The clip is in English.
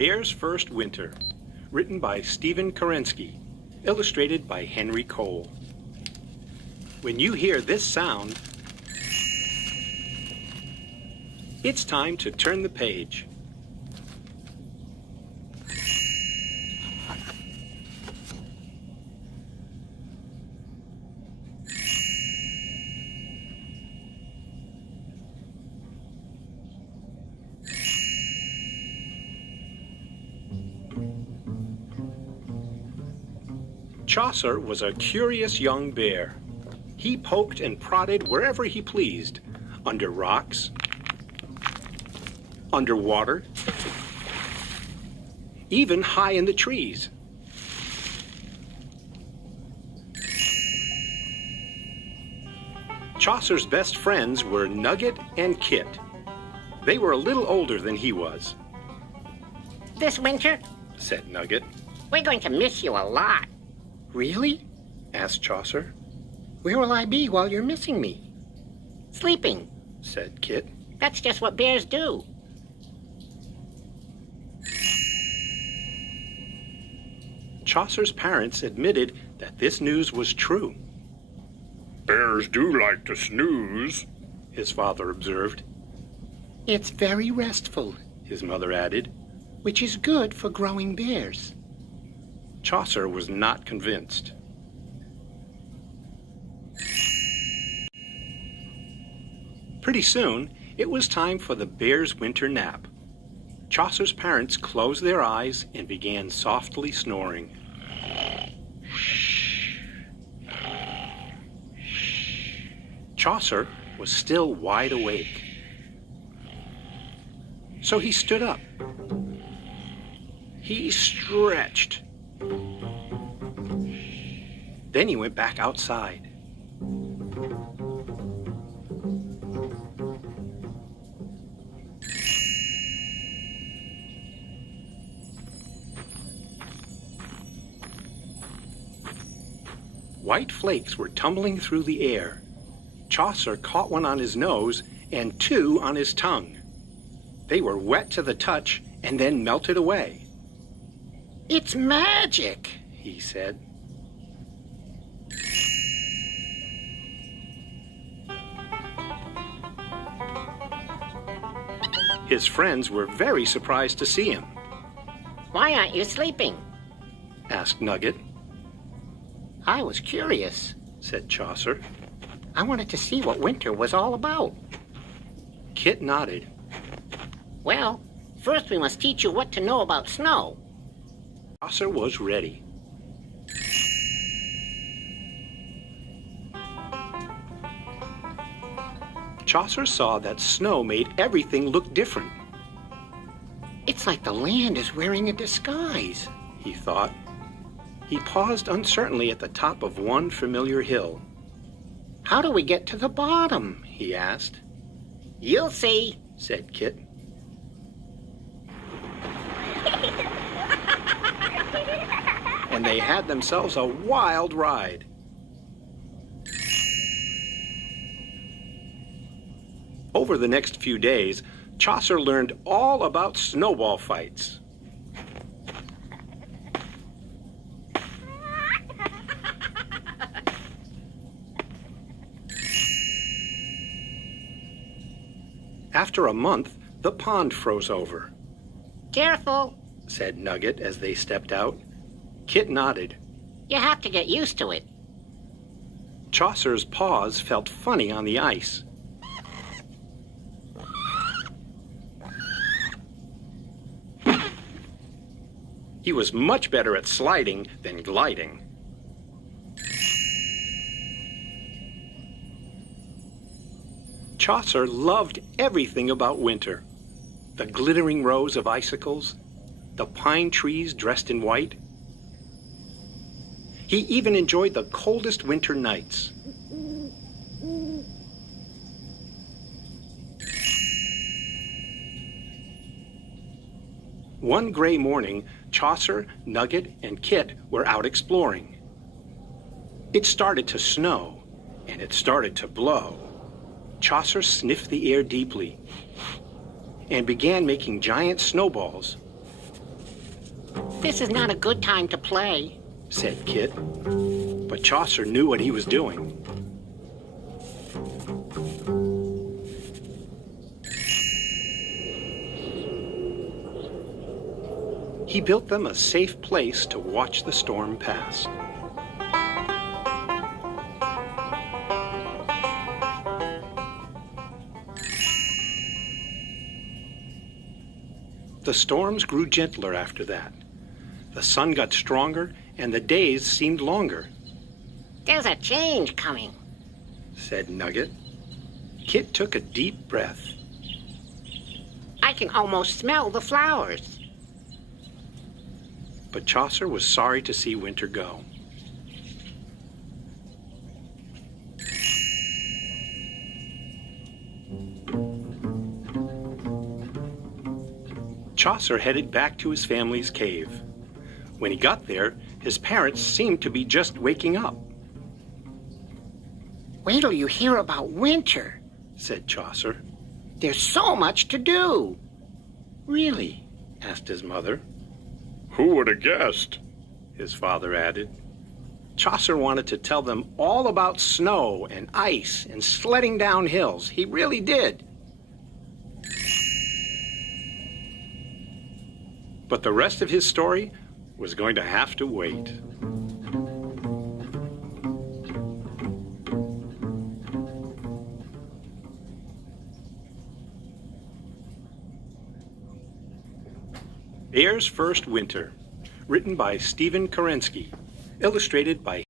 Bear's First Winter, written by Stephen Kerensky, illustrated by Henry Cole. When you hear this sound, it's time to turn the page. Chaucer was a curious young bear. He poked and prodded wherever he pleased, under rocks, underwater, even high in the trees. Chaucer's best friends were Nugget and Kit. They were a little older than he was. This winter, said Nugget. we're going to miss you a lot. Really? Asked Chaucer. Where will I be while you're missing me? Sleeping. Said Kit. That's just what bears do. Chaucer's parents admitted that this news was true. Bears do like to snooze, his father observed. It's very restful, his mother added. which is good for growing bears. Chaucer was not convinced. Pretty soon, it was time for the bear's winter nap. Chaucer's parents closed their eyes and began softly snoring. Chaucer was still wide awake. So he stood up. He stretched. Then he went back outside. White flakes were tumbling through the air. Chaucer caught one on his nose and two on his tongue. They were wet to the touch and then melted away. It's magic, he said. His friends were very surprised to see him. Why aren't you sleeping? Asked Nugget. I was curious, said Chaucer. I wanted to see what winter was all about. Kit nodded. Well, first we must teach you what to know about snow. Chaucer was ready. Chaucer saw that snow made everything look different. It's like the land is wearing a disguise, he thought. He paused uncertainly at the top of one familiar hill. How do we get to the bottom? He asked. You'll see, said Kit. And they had themselves a wild ride. Over the next few days, Chaucer learned all about snowball fights. After a month, the pond froze over. Careful, said Nugget as they stepped out. Kit nodded. you have to get used to it. Chaucer's paws felt funny on the ice. He was much better at sliding than gliding. Chaucer loved everything about winter. The glittering rows of icicles, the pine trees dressed in white. He even enjoyed the coldest winter nights. One gray morning, Chaucer, Nugget, and Kit were out exploring. It started to snow, and it started to blow. Chaucer sniffed the air deeply and began making giant snowballs. This is not a good time to play, said Kit. But Chaucer knew what he was doing. He built them a safe place to watch the storm pass. The storms grew gentler after that. The sun got stronger and the days seemed longer, There's a change coming. said Nugget. Kit took a deep breath. I can almost smell the flowers. But Chaucer was sorry to see winter go. Chaucer headed back to his family's cave. When he got there, his parents seemed to be just waking up, Wait till you hear about winter. said Chaucer. There's so much to do. Really? Asked his mother. Who would have guessed? His father added. Chaucer wanted to tell them all about snow and ice and sledding down hills. He really did. But the rest of his story was going to have to wait. Bear's First Winter, written by Stephen Kerensky, illustrated by